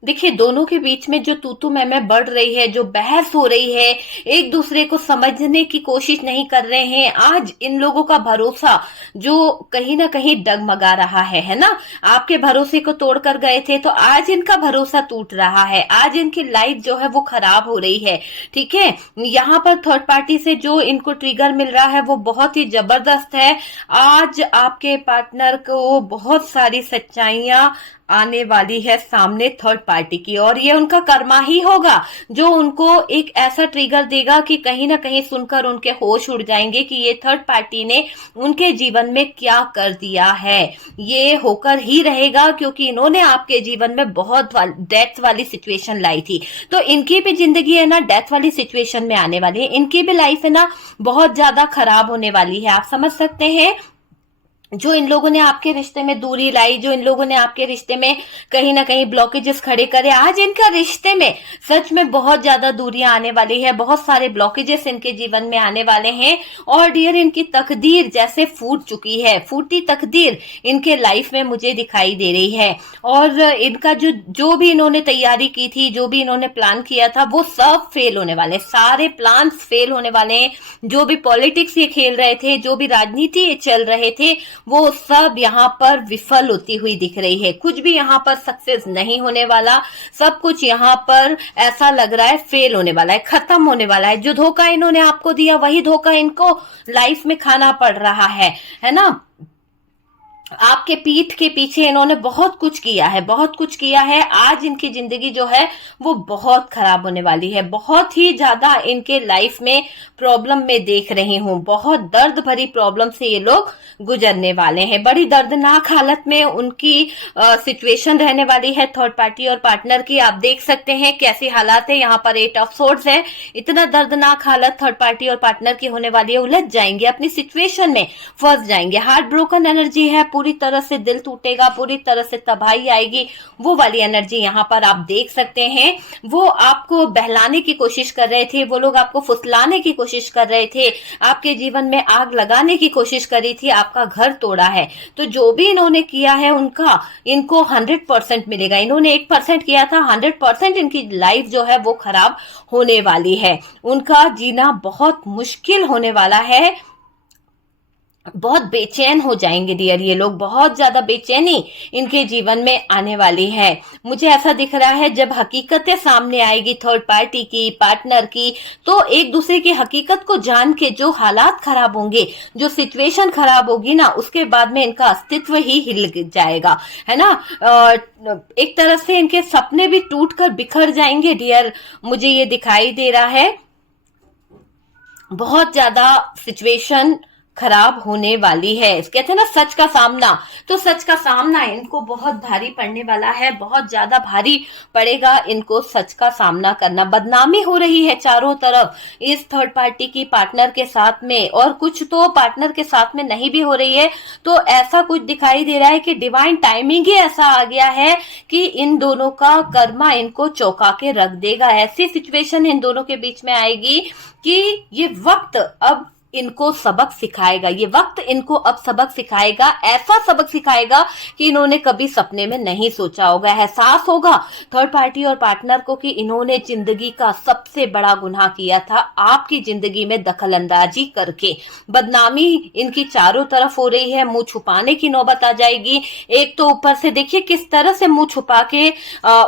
देखिए दोनों के बीच में जो तू मैं बढ़ रही है, जो बहस हो रही है, एक दूसरे को समझने की कोशिश नहीं कर रहे हैं। आज इन लोगों का भरोसा जो कहीं ना कहीं डगमगा रहा है ना। आपके भरोसे को तोड़कर गए थे तो आज इनका भरोसा टूट रहा है, आज इनकी लाइफ जो है वो खराब हो रही है। ठीक है, यहाँ पर थर्ड पार्टी से जो इनको ट्रिगर मिल रहा है वो बहुत ही जबरदस्त है। आज आपके पार्टनर को बहुत सारी सच्चाइयां आने वाली है सामने थर्ड पार्टी की, और ये उनका कर्मा ही होगा जो उनको एक ऐसा ट्रिगर देगा कि कहीं ना कहीं सुनकर उनके होश उड़ जाएंगे कि ये थर्ड पार्टी ने उनके जीवन में क्या कर दिया है। ये होकर ही रहेगा क्योंकि इन्होंने आपके जीवन में बहुत डेथ वाली सिचुएशन लाई थी, तो इनकी भी जिंदगी है ना डेथ वाली सिचुएशन में आने वाली है, इनकी भी लाइफ है ना बहुत ज्यादा खराब होने वाली है। आप समझ सकते हैं जो इन लोगों ने आपके रिश्ते में दूरी लाई, जो इन लोगों ने आपके रिश्ते में कहीं ना कहीं ब्लॉकेजेस खड़े करे, आज इनका रिश्ते में सच में बहुत ज्यादा दूरियां आने वाली है, बहुत सारे ब्लॉकेजेस इनके जीवन में आने वाले हैं। और डियर इनकी तकदीर जैसे फूट चुकी है, फूटी तकदीर इनके लाइफ में मुझे दिखाई दे रही है। और इनका जो भी इन्होंने तैयारी की थी, जो भी इन्होंने प्लान किया था वो सब फेल होने वाले, सारे प्लान फेल होने वाले हैं। जो भी पॉलिटिक्स ये खेल रहे थे, जो भी राजनीति ये चल रहे थे, वो सब यहाँ पर विफल होती हुई दिख रही है। कुछ भी यहाँ पर सक्सेस नहीं होने वाला, सब कुछ यहाँ पर ऐसा लग रहा है फेल होने वाला है, खत्म होने वाला है। जो धोखा इन्होंने आपको दिया वही धोखा इनको लाइफ में खाना पड़ रहा है ना। आपके पीठ के पीछे इन्होंने बहुत कुछ किया है, बहुत कुछ किया है। आज इनकी जिंदगी जो है वो बहुत खराब होने वाली है, बहुत ही ज्यादा इनके लाइफ में प्रॉब्लम में देख रही हूं, बहुत दर्द भरी प्रॉब्लम से ये लोग गुजरने वाले हैं। बड़ी दर्दनाक हालत में उनकी सिचुएशन रहने वाली है थर्ड पार्टी और पार्टनर की। आप देख सकते हैं कैसी हालात है, यहाँ पर 8 ऑफ सोर्ड्स है। इतना दर्दनाक हालत थर्ड पार्टी और पार्टनर की होने वाली है, उलझ जाएंगे, अपनी सिचुएशन में फंस जाएंगे। हार्ट ब्रोकन एनर्जी है, पूरी तरह से दिल टूटेगा, पूरी तरह से तबाही आएगी, वो वाली एनर्जी यहाँ पर आप देख सकते हैं। वो आपको बहलाने की कोशिश कर रहे थे, वो लोग आपको फुसलाने की कोशिश कर रहे थे, आपके जीवन में आग लगाने की कोशिश करी थी, आपका घर तोड़ा है। तो जो भी इन्होंने किया है उनका इनको 100% मिलेगा। इन्होंने 1% किया था, 100% इनकी लाइफ जो है वो खराब होने वाली है। उनका जीना बहुत मुश्किल होने वाला है, बहुत बेचैन हो जाएंगे डियर ये लोग, बहुत ज्यादा बेचैनी इनके जीवन में आने वाली है। मुझे ऐसा दिख रहा है जब हकीकतें सामने आएगी थर्ड पार्टी की, पार्टनर की, तो एक दूसरे की हकीकत को जान के जो हालात खराब होंगे, जो सिचुएशन खराब होगी ना, उसके बाद में इनका अस्तित्व ही हिल जाएगा, है ना। एक तरह से इनके सपने भी टूट कर बिखर जाएंगे डियर, मुझे ये दिखाई दे रहा है। बहुत ज्यादा सिचुएशन खराब होने वाली है। कहते हैं ना सच का सामना, तो सच का सामना इनको बहुत भारी पड़ने वाला है, बहुत ज्यादा भारी पड़ेगा इनको सच का सामना करना। बदनामी हो रही है चारों तरफ इस थर्ड पार्टी की पार्टनर के साथ में, और कुछ तो पार्टनर के साथ में नहीं भी हो रही है। तो ऐसा कुछ दिखाई दे रहा है कि डिवाइन टाइमिंग ही ऐसा आ गया है कि इन दोनों का कर्मा इनको चौंका के रख देगा। ऐसी सिचुएशन इन दोनों के बीच में आएगी कि ये वक्त अब इनको सबक सिखाएगा, ये वक्त इनको अब सबक सिखाएगा, ऐसा सबक सिखाएगा कि इन्होंने कभी सपने में नहीं सोचा होगा। एहसास होगा थर्ड पार्टी और पार्टनर को कि इन्होंने जिंदगी का सबसे बड़ा गुनाह किया था, आपकी जिंदगी में दखल अंदाजी करके। बदनामी इनकी चारों तरफ हो रही है, मुंह छुपाने की नौबत आ जाएगी। एक तो ऊपर से देखिए किस तरह से मुंह छुपा के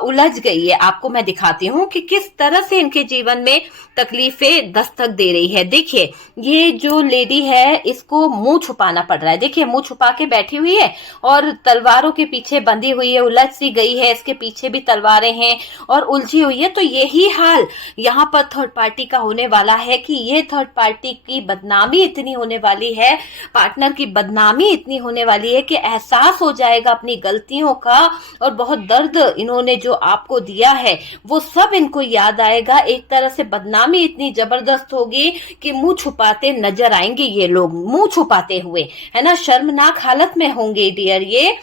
उलझ गई है, आपको मैं दिखाती हूँ कि किस तरह से इनके जीवन में तकलीफें दस्तक दे रही है। देखिए ये ये जो लेडी है इसको मुंह छुपाना पड़ रहा है। देखिए मुंह छुपा के बैठी हुई है और तलवारों के पीछे बंधी हुई है, उलझ सी गई है, इसके पीछे भी तलवारें हैं और उलझी हुई है। तो यही हाल यहाँ पर थर्ड पार्टी का होने वाला है कि ये थर्ड पार्टी की बदनामी इतनी होने वाली है, पार्टनर की बदनामी इतनी होने वाली है कि एहसास हो जाएगा अपनी गलतियों का और बहुत दर्द इन्होंने जो आपको दिया है वो सब इनको याद आएगा। एक तरह से बदनामी इतनी जबरदस्त होगी कि मुंह छुपाते नजर आएंगे ये लोग, मुंह छुपाते हुए, है ना, शर्मनाक हालत में होंगे डियर। ये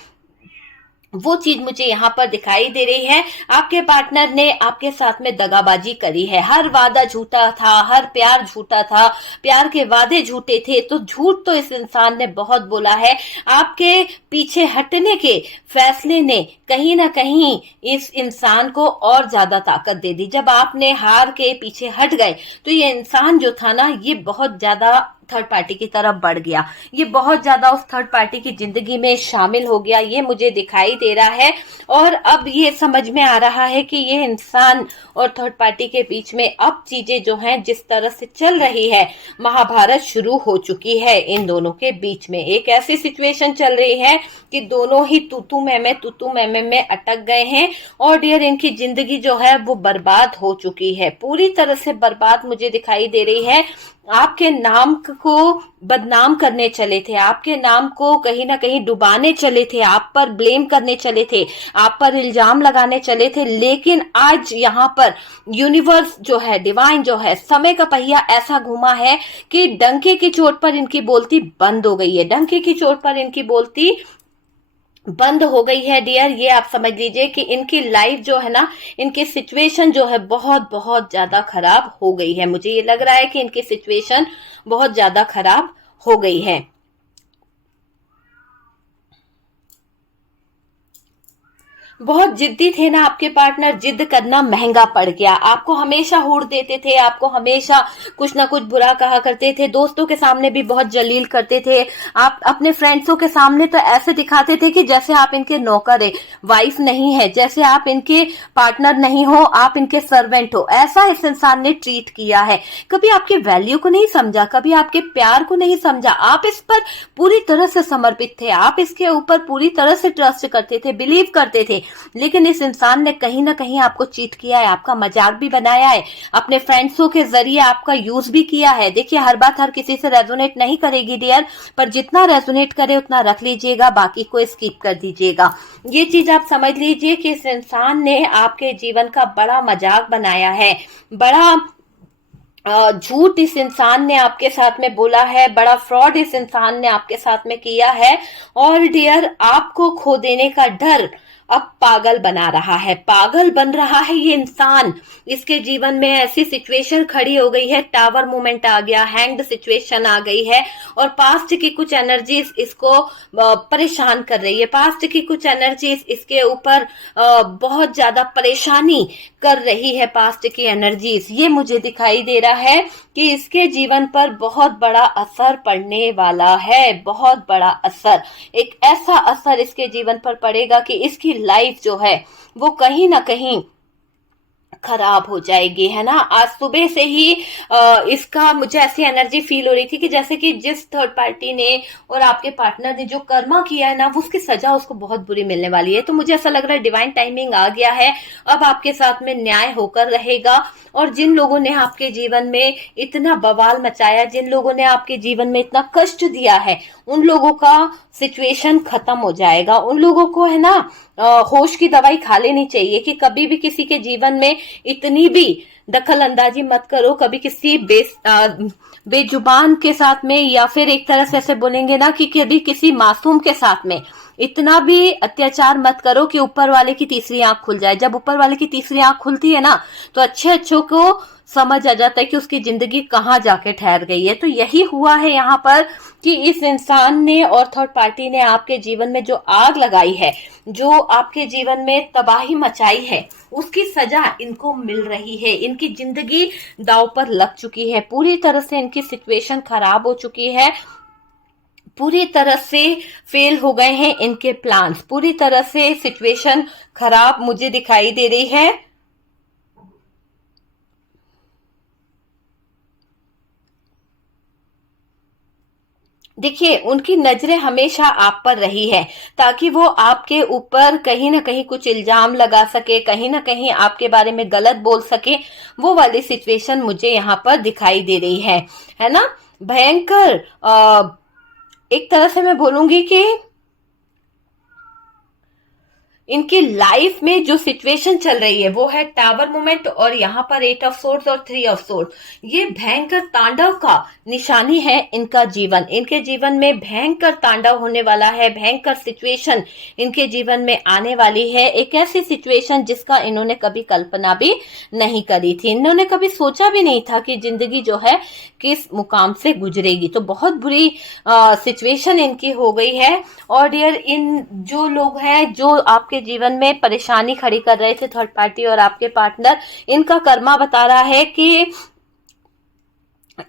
वो चीज मुझे यहाँ पर दिखाई दे रही है। आपके पार्टनर ने आपके साथ में दगाबाजी करी है, हर वादा झूठा था, हर प्यार झूठा था, प्यार के वादे झूठे थे। तो झूठ तो इस इंसान ने बहुत बोला है। आपके पीछे हटने के फैसले ने कहीं ना कहीं इस इंसान को और ज्यादा ताकत दे दी। जब आपने हार के पीछे हट गए तो ये इंसान जो था ना, ये बहुत ज्यादा थर्ड पार्टी की तरफ बढ़ गया, ये बहुत ज्यादा उस थर्ड पार्टी की जिंदगी में शामिल हो गया, ये मुझे दिखाई दे रहा है। और अब ये समझ में आ रहा है कि ये इंसान और थर्ड पार्टी के बीच में अब चीजें जो हैं जिस तरह से चल रही है, महाभारत शुरू हो चुकी है इन दोनों के बीच में। एक ऐसी सिचुएशन चल रही है कि दोनों ही तूतू मैमे में अटक गए हैं और डियर इनकी जिंदगी जो है वो बर्बाद हो चुकी है, पूरी तरह से बर्बाद मुझे दिखाई दे रही है। आपके नाम को बदनाम करने चले थे, आपके नाम को कहीं ना कहीं डुबाने चले थे, आप पर ब्लेम करने चले थे, आप पर इल्जाम लगाने चले थे। लेकिन आज यहाँ पर यूनिवर्स जो है, डिवाइन जो है, समय का पहिया ऐसा घुमा है कि डंके की चोट पर इनकी बोलती बंद हो गई है, डंके की चोट पर इनकी बोलती बंद हो गई है डियर। ये आप समझ लीजिए कि इनकी लाइफ जो है ना, इनकी सिचुएशन जो है बहुत बहुत ज्यादा खराब हो गई है। मुझे ये लग रहा है कि इनकी सिचुएशन बहुत ज्यादा खराब हो गई है। बहुत जिद्दी थे ना आपके पार्टनर, जिद करना महंगा पड़ गया। आपको हमेशा हूड़ देते थे, आपको हमेशा कुछ ना कुछ बुरा कहा करते थे, दोस्तों के सामने भी बहुत जलील करते थे, आप अपने फ्रेंड्सों के सामने तो ऐसे दिखाते थे कि जैसे आप इनके नौकर है, वाइफ नहीं है, जैसे आप इनके पार्टनर नहीं हो, आप इनके सर्वेंट हो। ऐसा इस इंसान ने ट्रीट किया है। कभी आपके वैल्यू को नहीं समझा, कभी आपके प्यार को नहीं समझा। आप इस पर पूरी तरह से समर्पित थे, आप इसके ऊपर पूरी तरह से ट्रस्ट करते थे, बिलीव करते थे। लेकिन इस इंसान ने कहीं ना कहीं आपको चीट किया है, आपका मजाक भी बनाया है, अपने फ्रेंड्सों के जरिए आपका यूज भी किया है। देखिए हर बात हर किसी से रेजोनेट नहीं करेगी डियर, पर जितना रेजोनेट करे उतना रख लीजिएगा, बाकी को स्किप कर दीजिएगा। ये चीज आप समझ लीजिए कि इस इंसान ने आपके जीवन का बड़ा मजाक बनाया है, बड़ा झूठ इस इंसान ने आपके साथ में बोला है, बड़ा फ्रॉड इस इंसान ने आपके साथ में किया है। और डियर आपको खो देने का डर अब पागल बना रहा है, पागल बन रहा है ये इंसान। इसके जीवन में ऐसी सिचुएशन खड़ी हो गई है, टावर मोमेंट आ गया, हैंग्ड सिचुएशन आ गई है और पास्ट की कुछ एनर्जीज इसको परेशान कर रही है, पास्ट की कुछ एनर्जीज इसके ऊपर बहुत ज्यादा परेशानी कर रही है। पास्ट की एनर्जीज ये मुझे दिखाई दे रहा है कि इसके जीवन पर बहुत बड़ा असर पड़ने वाला है, बहुत बड़ा असर, एक ऐसा असर इसके जीवन पर पड़ेगा कि इसकी लाइफ जो है वो कहीं ना कहीं खराब हो जाएगी, है ना। आज सुबह से ही इसका मुझे ऐसी एनर्जी फील हो रही थी कि जैसे कि जिस थर्ड पार्टी ने और आपके पार्टनर ने जो कर्मा किया है ना, वो उसकी सजा उसको बहुत बुरी मिलने वाली है। तो मुझे ऐसा लग रहा है डिवाइन टाइमिंग आ गया है, अब आपके साथ में न्याय होकर रहेगा। और जिन लोगों ने आपके जीवन में इतना बवाल मचाया, जिन लोगों ने आपके जीवन में इतना कष्ट दिया है, उन लोगों का सिचुएशन खत्म हो जाएगा। उन लोगों को है ना होश की दवाई खा लेनी चाहिए कि कभी भी किसी के जीवन में इतनी भी दखल अंदाजी मत करो, कभी किसी बेजुबान के साथ में, या फिर एक तरह से ऐसे बोलेंगे ना कि कभी किसी मासूम के साथ में इतना भी अत्याचार मत करो कि ऊपर वाले की तीसरी आंख खुल जाए। जब ऊपर वाले की तीसरी आंख खुलती है ना, तो अच्छे अच्छों को समझ आ जाता है कि उसकी जिंदगी कहाँ जाके ठहर गई है। तो यही हुआ है यहाँ पर कि इस इंसान ने और थर्ड पार्टी ने आपके जीवन में जो आग लगाई है, जो आपके जीवन में तबाही मचाई है, उसकी सजा इनको मिल रही है। इनकी जिंदगी दांव पर लग चुकी है, पूरी तरह से इनकी सिचुएशन खराब हो चुकी है, पूरी तरह से फेल हो गए हैं इनके प्लान्स, पूरी तरह से सिचुएशन खराब मुझे दिखाई दे रही है। देखिए, उनकी नजरें हमेशा आप पर रही है, ताकि वो आपके ऊपर कहीं ना कहीं कुछ इल्जाम लगा सके, कहीं ना कहीं आपके बारे में गलत बोल सके। वो वाली सिचुएशन मुझे यहाँ पर दिखाई दे रही है ना। भयंकर एक तरह से मैं बोलूंगी कि इनकी लाइफ में जो सिचुएशन चल रही है वो है टावर मोमेंट, और यहाँ पर 8 ऑफ सोर्ड्स और 3 ऑफ सोर्ड। ये भयंकर तांडव का निशानी है इनका जीवन। इनके जीवन में भयंकर तांडव होने वाला है, भयंकर सिचुएशन इनके जीवन में आने वाली है। एक ऐसी सिचुएशन जिसका इन्होंने कभी कल्पना भी नहीं करी थी, इन्होंने कभी सोचा भी नहीं था कि जिंदगी जो है किस मुकाम से गुजरेगी। तो बहुत बुरी सिचुएशन इनकी हो गई है। और डियर, इन जो लोग हैं जो आपके जीवन में परेशानी खड़ी कर रहे थे, थर्ड पार्टी और आपके पार्टनर, इनका कर्मा बता रहा है कि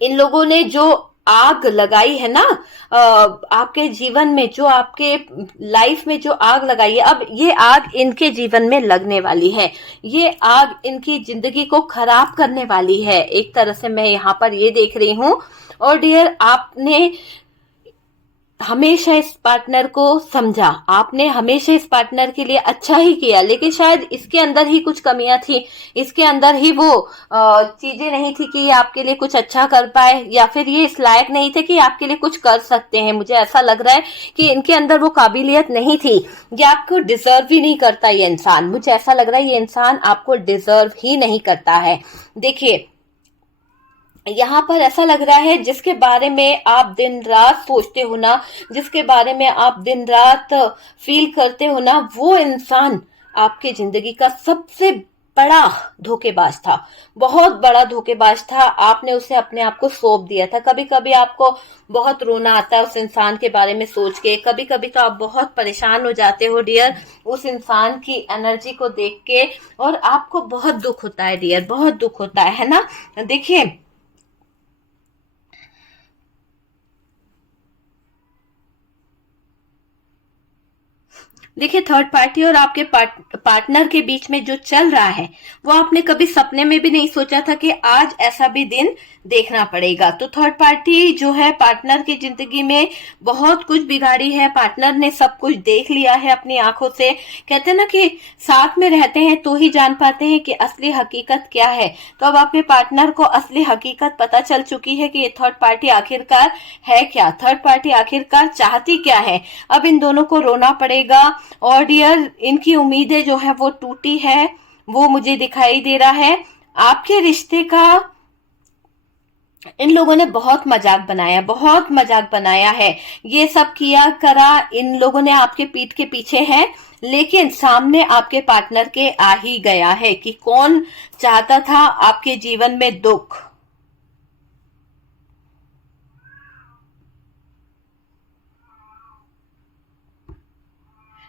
इन लोगों ने जो आग लगाई है ना आपके जीवन में, जो आपके लाइफ में जो आग लगाई है, अब ये आग इनके जीवन में लगने वाली है। ये आग इनकी जिंदगी को खराब करने वाली है, एक तरह से मैं यहाँ पर ये देख रही हूं। और डियर, आपने हमेशा इस पार्टनर को समझा, आपने हमेशा इस पार्टनर के लिए अच्छा ही किया, लेकिन शायद इसके अंदर ही कुछ कमियां थी, इसके अंदर ही वो चीजें नहीं थी कि ये आपके लिए कुछ अच्छा कर पाए, या फिर ये इस लायक नहीं थे कि आपके लिए कुछ कर सकते हैं। मुझे ऐसा लग रहा है कि इनके अंदर वो काबिलियत नहीं थी, ये आपको डिजर्व ही नहीं करता ये इंसान। मुझे ऐसा लग रहा है ये इंसान आपको डिजर्व ही नहीं करता है। देखिए, यहाँ पर ऐसा लग रहा है जिसके बारे में आप दिन रात सोचते हो ना, जिसके बारे में आप दिन रात फील करते हो ना, वो इंसान आपके जिंदगी का सबसे बड़ा धोखेबाज था, बहुत बड़ा धोखेबाज था। आपने उसे अपने आप को सौंप दिया था। कभी कभी आपको बहुत रोना आता है उस इंसान के बारे में सोच के, कभी कभी तो आप बहुत परेशान हो जाते हो डियर उस इंसान की एनर्जी को देख के, और आपको बहुत दुख होता है डियर, बहुत दुख होता है ना। देखिए, थर्ड पार्टी और आपके पार्टनर के बीच में जो चल रहा है वो आपने कभी सपने में भी नहीं सोचा था कि आज ऐसा भी दिन देखना पड़ेगा। तो थर्ड पार्टी जो है पार्टनर की जिंदगी में बहुत कुछ बिगाड़ी है, पार्टनर ने सब कुछ देख लिया है अपनी आंखों से। कहते हैं ना कि साथ में रहते हैं तो ही जान पाते हैं कि असली हकीकत क्या है। तो अब आपके पार्टनर को असली हकीकत पता चल चुकी है कि ये थर्ड पार्टी आखिरकार है क्या, थर्ड पार्टी आखिरकार चाहती क्या है। अब इन दोनों को रोना पड़ेगा। और डियर, इनकी उम्मीदें जो है वो टूटी है, वो मुझे दिखाई दे रहा है। आपके रिश्ते का इन लोगों ने बहुत मजाक बनाया, बहुत मजाक बनाया है। ये सब किया करा इन लोगों ने आपके पीठ के पीछे है, लेकिन सामने आपके पार्टनर के आ ही गया है कि कौन चाहता था आपके जीवन में दुख।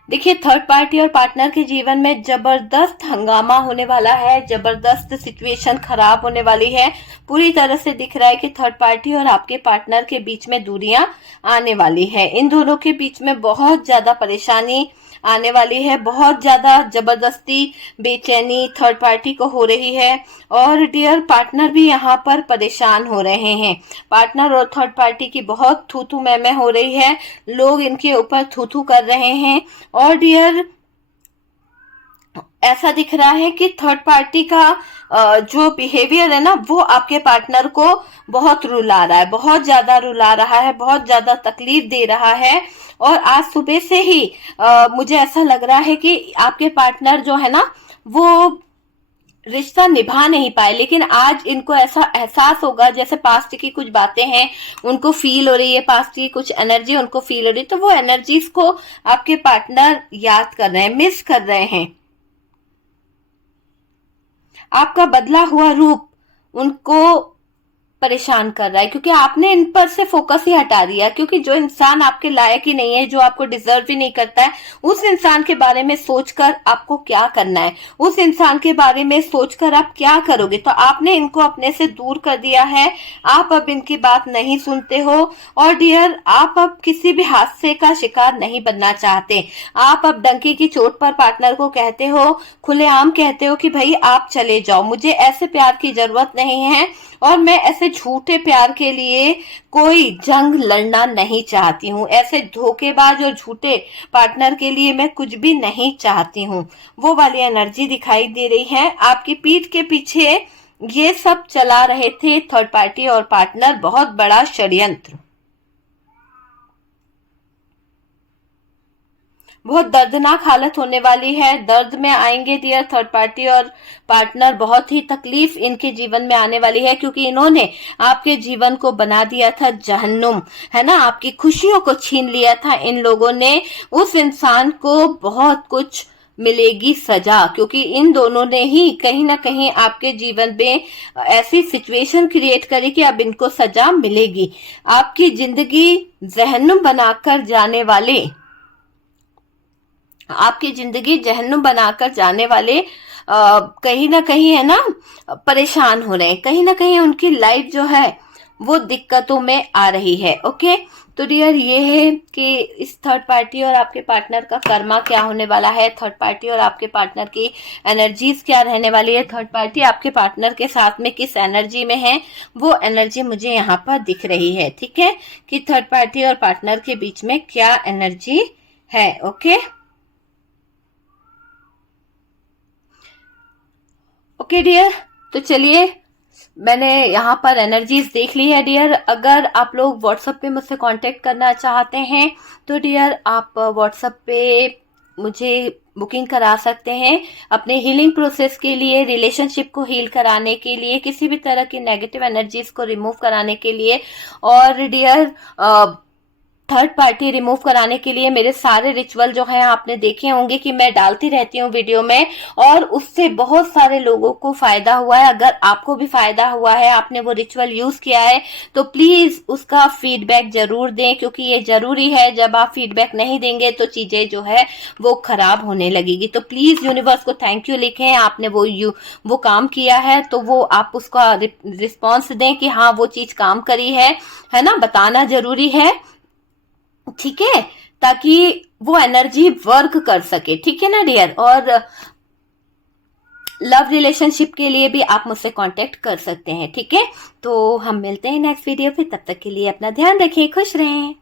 देखिए, थर्ड पार्टी और पार्टनर के जीवन में जबरदस्त हंगामा होने वाला है, जबरदस्त सिचुएशन खराब होने वाली है। पूरी तरह से दिख रहा है कि थर्ड पार्टी और आपके पार्टनर के बीच में दूरियां आने वाली है। इन दोनों के बीच में बहुत ज्यादा परेशानी आने वाली है, बहुत ज्यादा जबरदस्ती बेचैनी थर्ड पार्टी को हो रही है। और डियर, पार्टनर भी यहाँ पर परेशान हो रहे हैं। पार्टनर और थर्ड पार्टी की बहुत थू थू मैं हो रही है, लोग इनके ऊपर थू थू कर रहे हैं। और डियर, ऐसा दिख रहा है कि थर्ड पार्टी का जो बिहेवियर है ना वो आपके पार्टनर को बहुत रुला रहा है, बहुत ज्यादा रुला रहा है, बहुत ज्यादा तकलीफ दे रहा है। और आज सुबह से ही मुझे ऐसा लग रहा है कि आपके पार्टनर जो है ना वो रिश्ता निभा नहीं पाए, लेकिन आज इनको ऐसा एहसास होगा जैसे पास्ट की कुछ बातें हैं उनको फील हो रही है, पास्ट की कुछ एनर्जी उनको फील हो रही है, तो वो एनर्जीज को आपके पार्टनर याद कर रहे हैं, मिस कर रहे हैं। आपका बदला हुआ रूप उनको परेशान कर रहा है, क्योंकि आपने इन पर से फोकस ही हटा दिया। क्योंकि जो इंसान आपके लायक ही नहीं है, जो आपको डिजर्व ही नहीं करता है, उस इंसान के बारे में सोचकर आपको क्या करना है, उस इंसान के बारे में सोचकर आप क्या करोगे। तो आपने इनको अपने से दूर कर दिया है, आप अब इनकी बात नहीं सुनते हो। और डियर, आप अब किसी भी हादसे का शिकार नहीं बनना चाहते। आप अब डंकी की चोट पर पार्टनर को कहते हो, खुलेआम कहते हो कि भाई आप चले जाओ, मुझे ऐसे प्यार की जरूरत नहीं है और मैं ऐसे झूठे प्यार के लिए कोई जंग लड़ना नहीं चाहती हूँ। ऐसे धोखेबाज और झूठे पार्टनर के लिए मैं कुछ भी नहीं चाहती हूँ। वो वाली एनर्जी दिखाई दे रही है। आपकी पीठ के पीछे ये सब चला रहे थे थर्ड पार्टी और पार्टनर, बहुत बड़ा षड्यंत्र। बहुत दर्दनाक हालत होने वाली है, दर्द में आएंगे डियर थर्ड पार्टी और पार्टनर। बहुत ही तकलीफ इनके जीवन में आने वाली है, क्योंकि इन्होंने आपके जीवन को बना दिया था जहन्नुम, है ना। आपकी खुशियों को छीन लिया था इन लोगों ने। उस इंसान को बहुत कुछ मिलेगी सजा, क्योंकि इन दोनों ने ही कहीं ना कहीं आपके जीवन में ऐसी सिचुएशन क्रिएट करी कि अब इनको सजा मिलेगी। आपकी जिंदगी जहन्नुम बनाकर जाने वाले, आपकी जिंदगी जहन्नुम बनाकर जाने वाले कहीं ना कहीं, है ना, परेशान हो रहे हैं। कहीं ना कहीं उनकी लाइफ जो है वो दिक्कतों में आ रही है। ओके, तो डियर ये है कि इस थर्ड पार्टी और आपके पार्टनर का कर्मा क्या होने वाला है। थर्ड पार्टी और आपके पार्टनर की एनर्जीज क्या रहने वाली है। थर्ड पार्टी आपके पार्टनर के साथ में किस एनर्जी में है, वो एनर्जी मुझे यहाँ पर दिख रही है। ठीक है, कि थर्ड पार्टी और पार्टनर के बीच में क्या एनर्जी है। ओके ओके डियर, तो चलिए मैंने यहाँ पर एनर्जीज देख ली है डियर। अगर आप लोग व्हाट्सएप पे मुझसे कांटेक्ट करना चाहते हैं तो डियर आप व्हाट्सएप पे मुझे बुकिंग करा सकते हैं अपने हीलिंग प्रोसेस के लिए, रिलेशनशिप को हील कराने के लिए, किसी भी तरह की नेगेटिव एनर्जीज को रिमूव कराने के लिए। और डियर थर्ड पार्टी रिमूव कराने के लिए मेरे सारे रिचुअल जो हैं आपने देखे होंगे कि मैं डालती रहती हूँ वीडियो में, और उससे बहुत सारे लोगों को फायदा हुआ है। अगर आपको भी फायदा हुआ है, आपने वो रिचुअल यूज किया है, तो प्लीज उसका फीडबैक जरूर दें, क्योंकि ये जरूरी है। जब आप फीडबैक नहीं देंगे तो चीजें जो है वो खराब होने लगेगी। तो प्लीज यूनिवर्स को थैंक यू लिखें, आपने वो काम किया है, तो वो आप उसका रिस्पॉन्स दें कि हाँ वो चीज काम करी है ना, बताना जरूरी है। ठीक है, ताकि वो एनर्जी वर्क कर सके। ठीक है ना डियर। और लव रिलेशनशिप के लिए भी आप मुझसे कांटेक्ट कर सकते हैं। ठीक है, तो हम मिलते हैं नेक्स्ट वीडियो पे। तब तक के लिए अपना ध्यान रखें, खुश रहें।